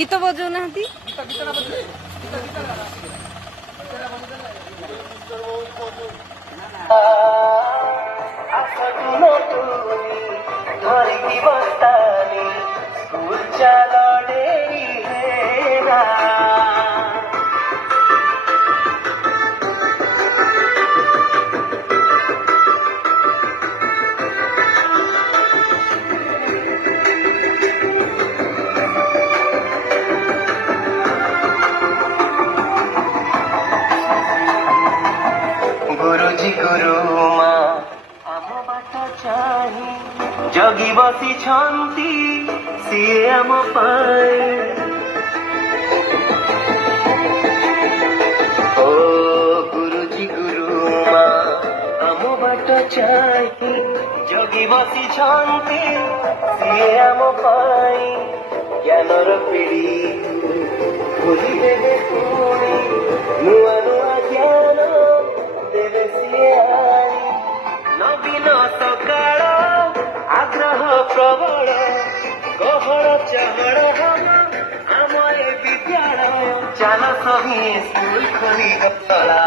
गीत बजाऊ ना धरिकी बस्तानी स्कूल चलो डेरी हेरा गुरुजी गुरुमा आम बाट चाही जगी बसी छंती सिए आम पाई ओ गुरुजी गुरुमा आम बाट चाही जगी बसी छंती सिए आम पाई ज्ञानर पीढ़ी खोली देवे पुणी नुआ नुआ ज्ञान देवे सिए आई नवीन सकाळ आग्रह प्रबल गहन चहड़ हम आम ए विद्यालय चल सभी स्कूल खोली गला।